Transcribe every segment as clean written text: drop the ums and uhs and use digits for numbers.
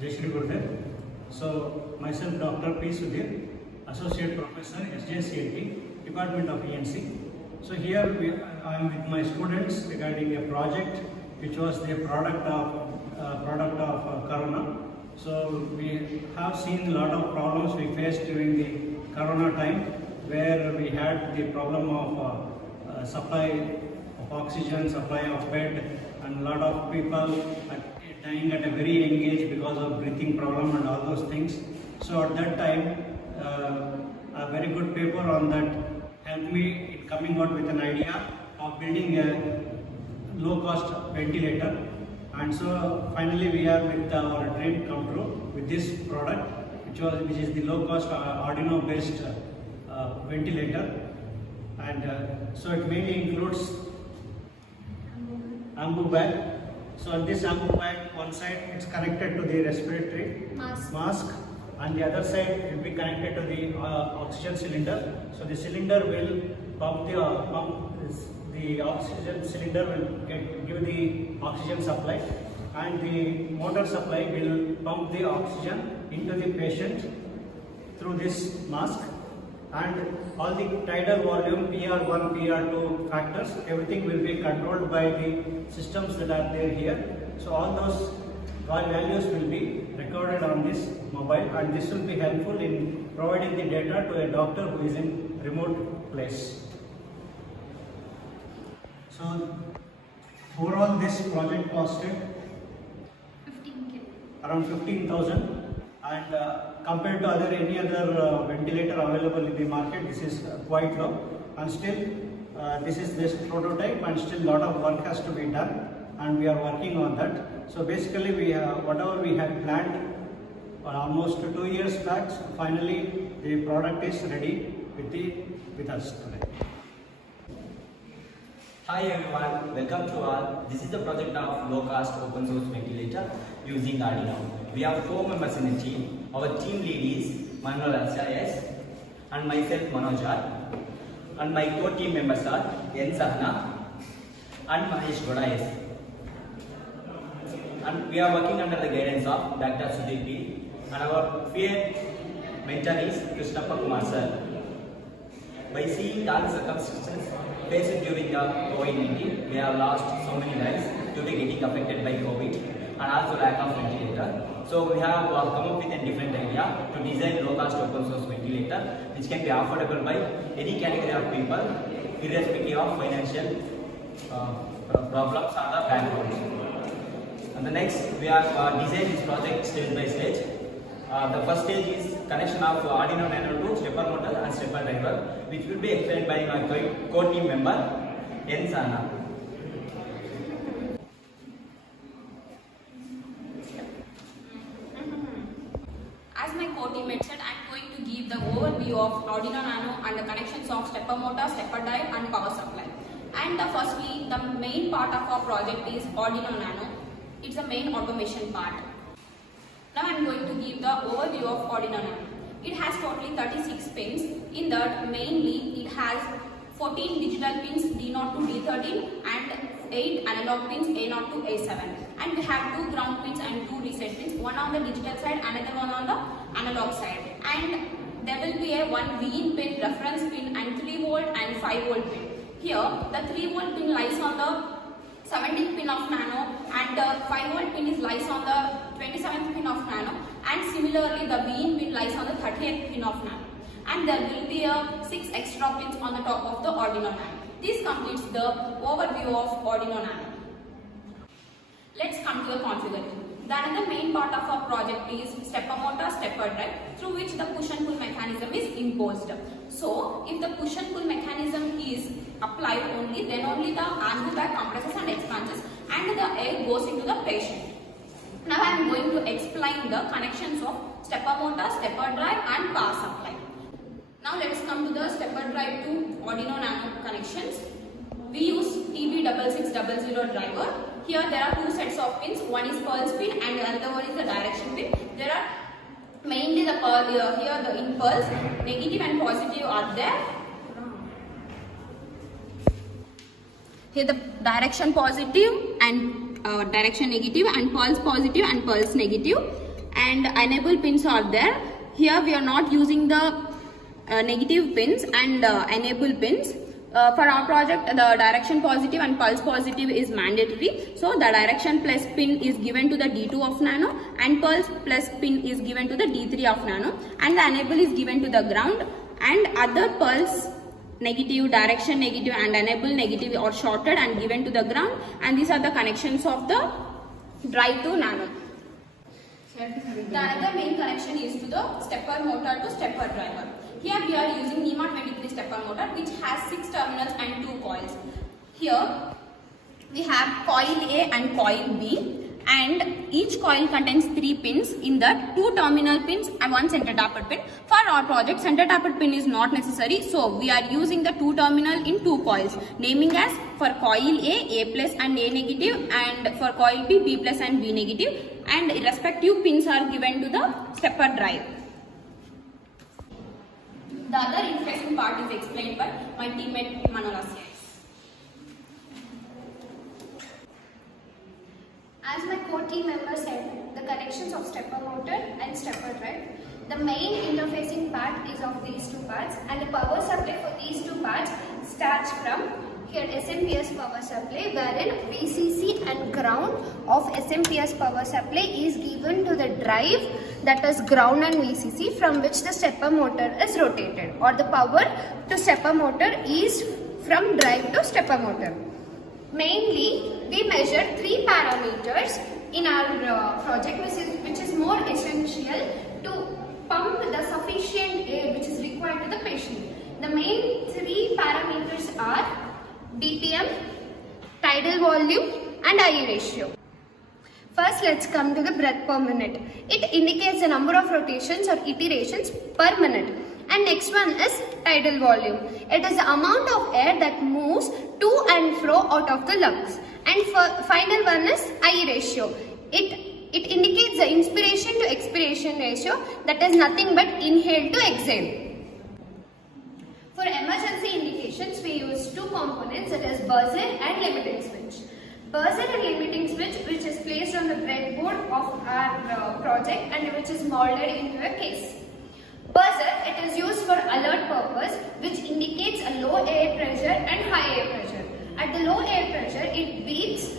Jai Shri Gurudev. So, myself Dr. Sudheer, Associate Professor, SJCLT, Department of ENC. So here I am with my students regarding a project which was the product of Corona. So we have seen a lot of problems we faced during the Corona time, where we had the problem of supply of oxygen, supply of bed, and a lot of people dying at a very young age because of breathing problem and all those things. So at that time, a very good paper on that helped me in coming out with an idea of building a low-cost ventilator. And so finally we are with our dream come true with this product, which is the low-cost Arduino-based ventilator. And so it mainly includes ambu bag. So on this ambu bag, one side it's connected to the respiratory mask, and the other side will be connected to the oxygen cylinder. So the cylinder will pump the oxygen cylinder will give the oxygen supply, and the motor supply will pump the oxygen into the patient through this mask. And all the tidal volume, PR1, PR2 factors, everything will be controlled by the systems that are there here. So all those values will be recorded on this mobile, and this will be helpful in providing the data to a doctor who is in remote place. So overall this project costed around 15,000. And compared to any other ventilator available in the market, this is quite low. And still, this is this prototype, and still lot of work has to be done, and we are working on that. So basically, we whatever we had planned almost 2 years back, so finally the product is ready with us today. Hi everyone, welcome to all. This is the project of low-cost open-source ventilator using Arduino. We have 4 members in the team. Our team lead is Manuel S. and myself Manoj, and my co-team members are N. Sahana and Mahesh Goda S. And we are working under the guidance of Dr.Sudheer, and our peer mentor is Krishna Kumar sir. By seeing all the circumstances faced during the COVID-19, we have lost so many lives due to getting affected by COVID and also lack of ventilator. So we have come up with a different idea to design low-cost open-source ventilator which can be affordable by any category of people, irrespective of financial problems or the backgrounds. And the next, we have designed this project stage by stage. The first stage is connection of Arduino Nano to stepper motor and stepper driver, which will be explained by my co-team member N. Sana. As my co-teammate said, I am going to give the overview of Arduino Nano and the connections of stepper motor, stepper drive and power supply. And firstly, the main part of our project is Arduino Nano. It's the main automation part. Now I am going to give the overview of Arduino Nano. It has totally 36 pins. In that, mainly it has 14 digital pins D0 to D13 and 8 analog pins A0 to A7. And we have 2 ground pins and 2 reset pins, one on the digital side, another one on the analog side. And there will be a 1 VIN pin, reference pin and 3 volt and 5 volt pin. Here, the 3 volt pin lies on the 17th pin of nano, and the 5 volt pin is lies on the 27th pin of nano, and similarly the VIN pin lies on the 30th pin of nano. And there will be 6 extra pins on the top of the Arduino Nano. This completes the overview of Arduino Nano. Let's come to the configuration. The another main part of our project is stepper motor, stepper drive, through which the push and pull mechanism is imposed. So, if the push and pull mechanism is applied only, then only the ambu bag compresses and expands, and the air goes into the patient. Now I am going to explain the connections of stepper motor, stepper drive and power supply. Now let's come to the stepper drive to Arduino Nano connections. We use TB6600 driver. Here there are 2 sets of pins. One is pulse pin and the other one is the direction pin. There are mainly the here the impulse, negative and positive are there. Here the direction positive and direction negative, and pulse positive and pulse negative. and enable pins are there. Here we are not using the negative pins and enable pins. For our project, the direction positive and pulse positive is mandatory. So the direction plus pin is given to the D2 of nano and pulse plus pin is given to the D3 of nano, and the enable is given to the ground, and other pulse negative, direction negative and enable negative are shorted and given to the ground, and these are the connections of the drive to nano. The other main connection is to the stepper motor to stepper driver. Here we are using NEMA 23 stepper motor, which has 6 terminals and 2 coils. Here we have coil A and coil B, and each coil contains 3 pins. In that, 2 terminal pins and 1 center tapped pin. For our project, center tapped pin is not necessary, so we are using the 2 terminal in 2 coils, naming as for coil A plus and A negative, and for coil B, B plus and B negative, and respective pins are given to the stepper drive. The other interfacing part is explained by my teammate Manola. As my core team member said, the connections of stepper motor and stepper drive, the main interfacing part is of these 2 parts, and the power supply for these 2 parts starts from here SMPS power supply, wherein VCC and ground of SMPS power supply is given to the drive, that is ground and VCC, from which the stepper motor is rotated, or the power to stepper motor is from drive to stepper motor. Mainly, we measure 3 parameters in our project, which is more essential to pump the sufficient air which is required to the patient. The main 3 parameters are BPM, tidal volume and IE ratio. First, let's come to the breath per minute. It indicates the number of rotations or iterations per minute. And next one is tidal volume. It is the amount of air that moves to and fro out of the lungs. And for final one is IE ratio. It indicates the inspiration to expiration ratio, that is nothing but inhale to exhale. For emergency indications, we use 2 components, that is buzzer and limiting switch. Buzzer and limiting switch, which is placed on the breadboard of our project and which is molded into a case. Buzzer, it is used for alert purpose, which indicates a low air pressure and high air pressure. At the low air pressure, it beeps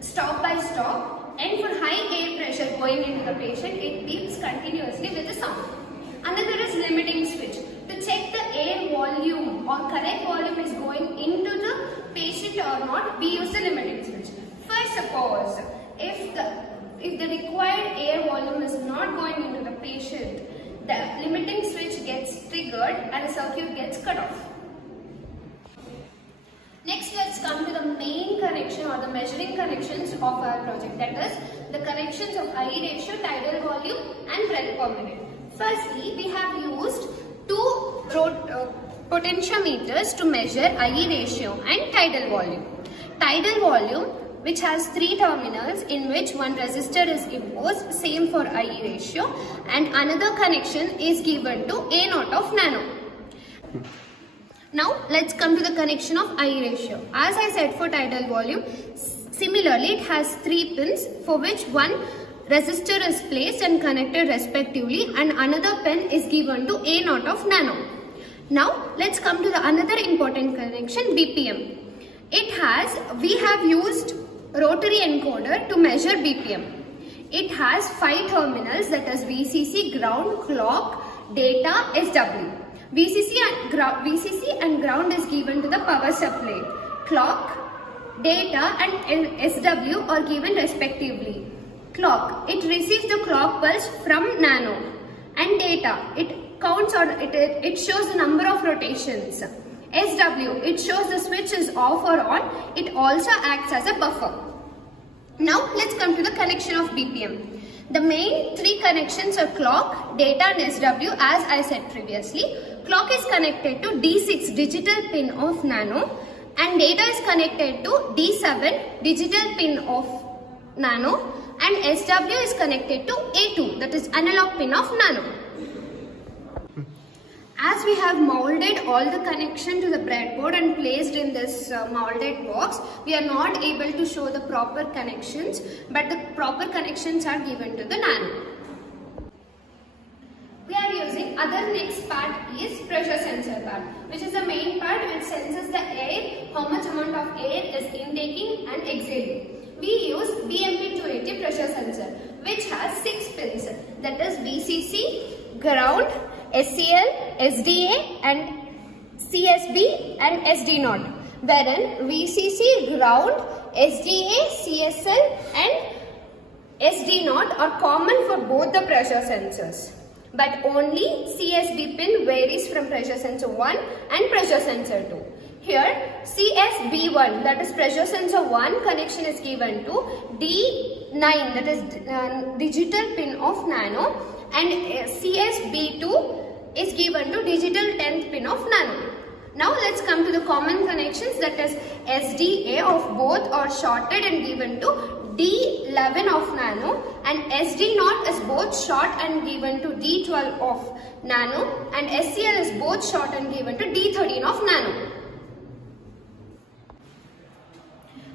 stop by stop, and for high air pressure going into the patient, it beeps continuously with a sound. Another is limiting switch. To check the air volume or correct volume is going into the patient or not, we use the limiting switch. First, suppose if the required air volume is not going into the patient, the limiting switch gets triggered and the circuit gets cut off. Next, let's come to the main connection or the measuring connections of our project, that is the connections of IE ratio, tidal volume and breath per minute. Firstly, we have used 2 potentiometers to measure IE ratio and tidal volume. Tidal volume, which has 3 terminals in which one resistor is imposed, same for IE ratio, and another connection is given to A0 of nano. Now let's come to the connection of IE ratio. As I said for tidal volume, similarly it has 3 pins for which one resistor is placed and connected respectively, and another pin is given to A0 of nano. Now let's come to the another important connection, BPM. We have used rotary encoder to measure BPM. It has 5 terminals, that is VCC, ground, clock, data, SW. VCC and ground is given to the power supply. Clock, data and SW are given respectively. Clock, it receives the clock pulse from nano, and data, it counts or it shows the number of rotations. SW, it shows the switch is off or on. It also acts as a buffer. Now let's come to the connection of BPM. The main 3 connections are clock, data and SW, as I said previously. Clock is connected to D6 digital pin of nano, and data is connected to D7 digital pin of nano, and SW is connected to A2, that is analog pin of nano. As we have molded all the connection to the breadboard and placed in this molded box, we are not able to show the proper connections, but the proper connections are given to the nano. part is pressure sensor part, which is the main part which senses the air, how much amount of air is intaking and exhaling. We use BMP280 pressure sensor, which has 6 pins, that is VCC, ground, SCL, SDA and CSB and SD0, wherein VCC, ground, SDA, CSL and SD0 are common for both the pressure sensors. But only CSB pin varies from pressure sensor 1 and pressure sensor 2. Here CSB1, that is pressure sensor 1 connection is given to D9, that is digital pin of nano, and CSB2 is given to digital 10th pin of nano. Now let's come to the common connections, that is SDA of both are shorted and given to D11 of nano, and SD0 is both short and given to D12 of nano, and SCL is both short and given to D13 of nano.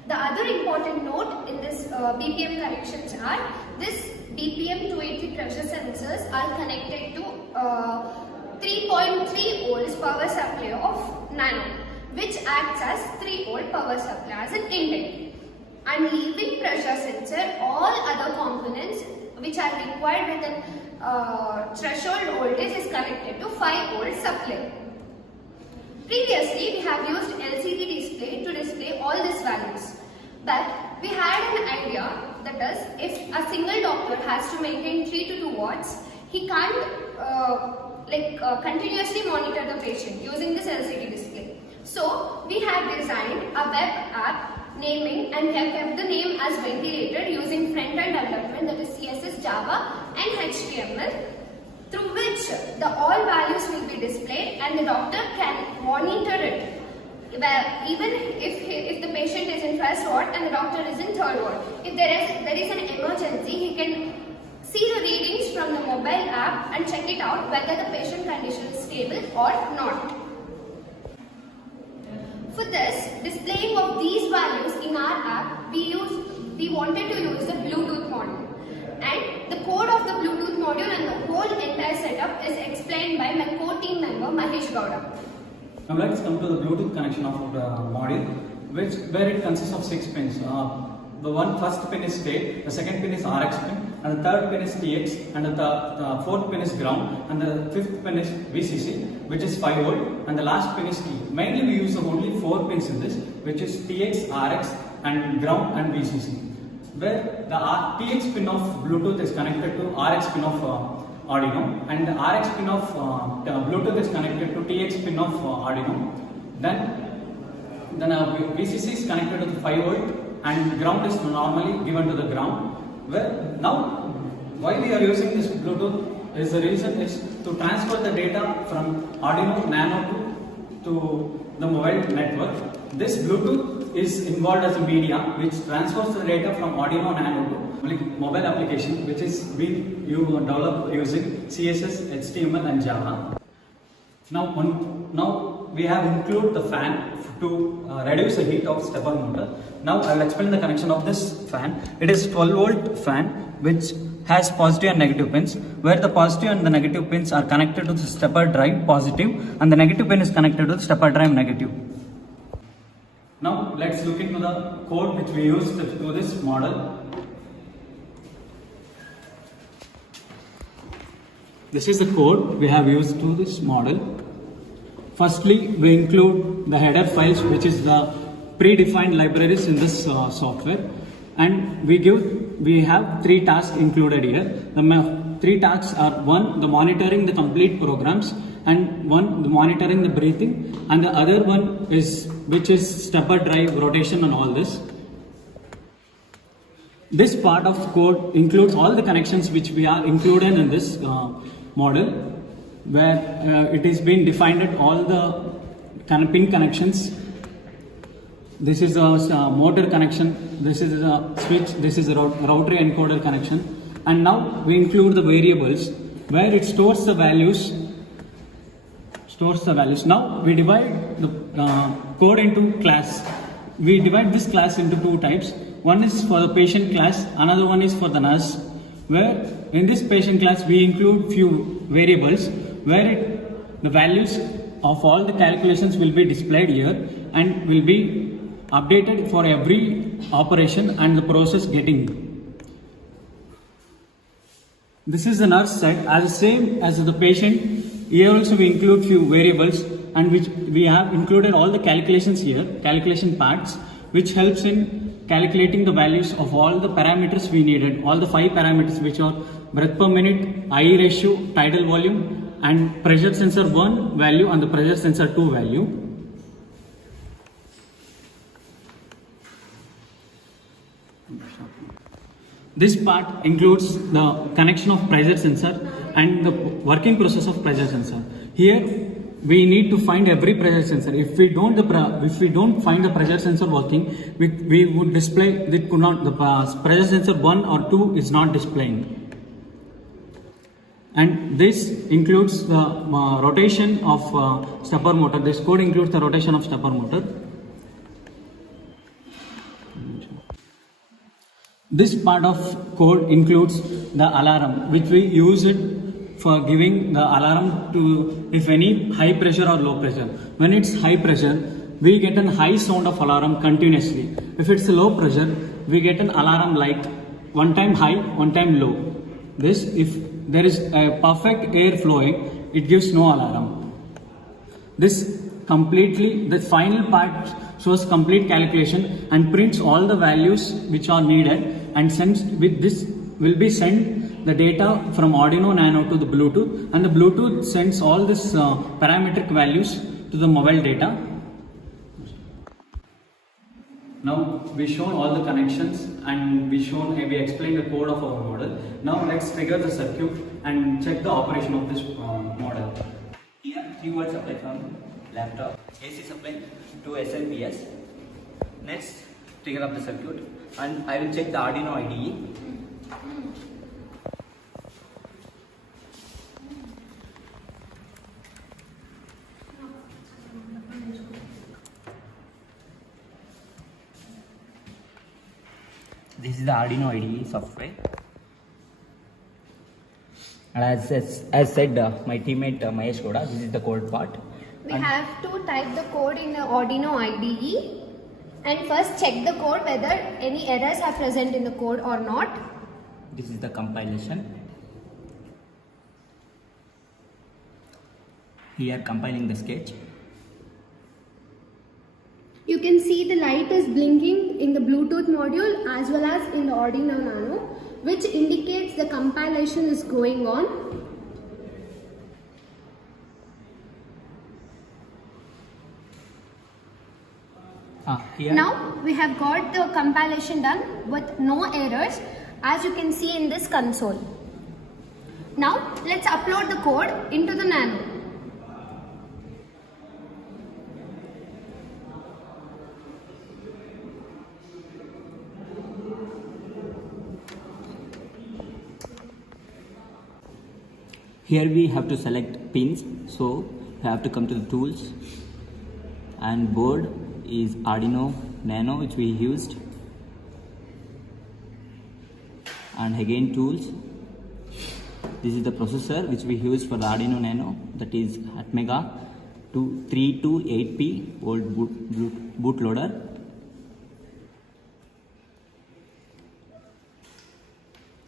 The other important note in this BPM connections are, this BPM 280 pressure sensors are connected to 3.3 volts power supply of nano, which acts as 3 volt power supply as an intake. And leaving pressure sensor, all other components which are required with a threshold voltage is connected to 5 volt supply. Previously, we have used LCD display to display all these values. But we had an idea, that is, if a single doctor has to maintain 3 to 2 watts, he can't continuously monitor the patient using this LCD display. So, we have designed a web app naming, and we have kept the name as ventilator using front-end development, that is CSS, Java and HTML, through which the all values will be displayed and the doctor can monitor it. Even if the patient is in first ward and the doctor is in third ward, if there is an emergency, he can see the readings from the mobile app and check it out whether the patient condition is stable or not. For this displaying of these values in our app, we wanted to use the Bluetooth module, and the code of the Bluetooth module and the whole entire setup is explained by my co-team member Mahesh Gowda. Now let's come to the Bluetooth connection of the module, where it consists of 6 pins. The first pin is state, the second pin is RX pin, and the third pin is TX, and the fourth pin is ground, and the fifth pin is VCC, which is 5 volt, and the last pin is T. Mainly we use only 4 pins in this, which is TX, RX, and ground and VCC. Where the TX pin of Bluetooth is connected to RX pin of Arduino, and the RX pin of Bluetooth is connected to TX pin of Arduino. Then VCC is connected to the 5 volt, and ground is normally given to the ground. Where now, why we are using this Bluetooth is, the reason is to transfer the data from Arduino Nano to the mobile network. This Bluetooth is involved as a media which transfers the data from Arduino Nano to mobile application, which is you develop using CSS, HTML and Java. Now we have included the fan to reduce the heat of stepper motor. Now I will explain the connection of this fan. It is 12 volt fan which has positive and negative pins, where the positive and the negative pins are connected to the stepper drive positive and the negative pin is connected to the stepper drive negative. Now let's look into the code which we used to do this model. This is the code we have used to this model. Firstly, we include the header files, which is the predefined libraries in this software, and we have 3 tasks included here. The 3 tasks are: 1, the monitoring the complete programs, and 1, the monitoring the breathing, and the other one is which is stepper drive rotation and all this. This part of code includes all the connections which we are included in this model, where it is being defined at all the pin connections. This is a motor connection, this is a switch, this is a rotary encoder connection, and now we include the variables where it stores the values. Now we divide the code into class. We divide this class into 2 types. One is for the patient class, another one is for the nurse, where in this patient class we include few variables where The values of all the calculations will be displayed here and will be updated for every operation and the process getting. This is the nurse side. As same as the patient, here also we include few variables, and which we have included all the calculations here, calculation parts, which helps in calculating the values of all the parameters we needed, all the 5 parameters, which are breath per minute, IE ratio, tidal volume, and pressure sensor 1 value and the pressure sensor 2 value. This part includes the connection of pressure sensor and the working process of pressure sensor. Here we need to find every pressure sensor. If we don't find the pressure sensor working, we would display that could not, the pressure sensor 1 or 2 is not displaying. And this includes the rotation of stepper motor. This code includes the rotation of stepper motor. This part of code includes the alarm, which we use it for giving the alarm to if any high pressure or low pressure. When it's high pressure, we get a high sound of alarm continuously. If it's low pressure, we get an alarm like one time high, one time low. This, if there is a perfect air flowing, it gives no alarm. This completely, the final part shows complete calculation and prints all the values which are needed, and sends with this will be sent the data from Arduino Nano to the Bluetooth, and the Bluetooth sends all this parametric values to the mobile data. Now we shown all the connections and we explained the code of our model. Now let's trigger the circuit and check the operation of this model. Here 3 volts supply from laptop, AC supply to SLPS. Next, trigger up the circuit, and I will check the Arduino IDE. This is the Arduino IDE software. And as said, my teammate Mahesh Goda, this is the code part. We have to type the code in the Arduino IDE and first check the code whether any errors are present in the code or not. This is the compilation. Here compiling the sketch. You can see the light is blinking in the Bluetooth module as well as in the Arduino Nano, which indicates the compilation is going on. Here. Now we have got the compilation done with no errors, as you can see in this console. Now let's upload the code into the Nano. Here we have to select pins, so we have to come to the tools, and board is Arduino Nano, which we used, and again tools. This is the processor which we used for the Arduino Nano, that is Atmega 328P old bootloader.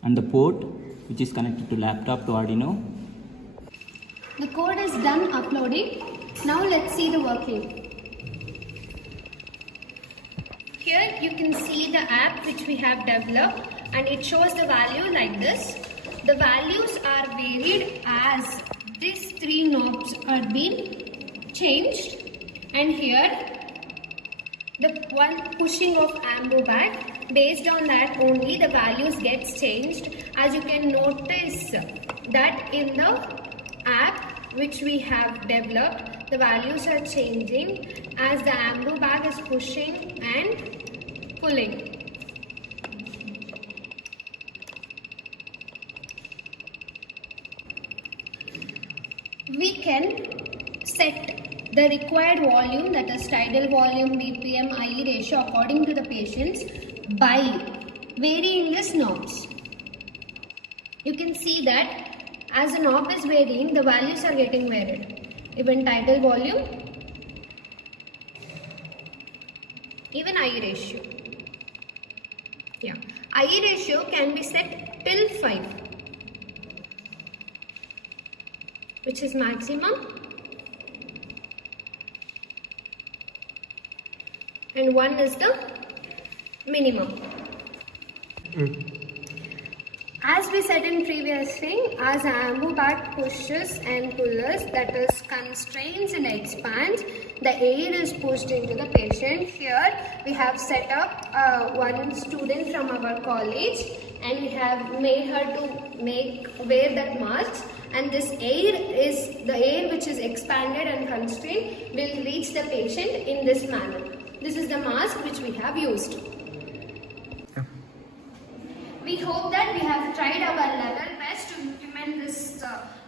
And the port which is connected to laptop to Arduino. The code is done uploading. Now let's see the working. Here you can see the app which we have developed, and it shows the value like this. The values are varied as these 3 knobs are being changed, and here the one pushing of ambo back, based on that only the values gets changed. As you can notice that in the app which we have developed, the values are changing as the ambo bag is pushing and pulling. We can set the required volume, that is tidal volume, BPM, IE ratio according to the patients by varying these knobs. You can see that as the knob is varying, the values are getting varied. even tidal volume, even I ratio. Yeah, I ratio can be set till 5, which is maximum, and 1 is the minimum. As we said in previous thing, as ambu bag pushes and pulls, that is constrains and expands, the air is pushed into the patient. Here we have set up one student from our college, and we have made her to wear that mask, and this air is the air which is expanded and constrained will reach the patient in this manner. This is the mask which we have used. We hope that we have tried our level best to implement this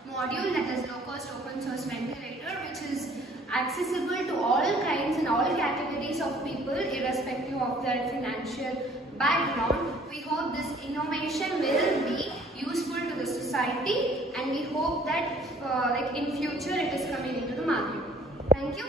module, that is low cost open source ventilator, which is accessible to all kinds and all categories of people irrespective of their financial background. We hope this innovation will be useful to the society, and we hope that in future it is coming into the market. Thank you.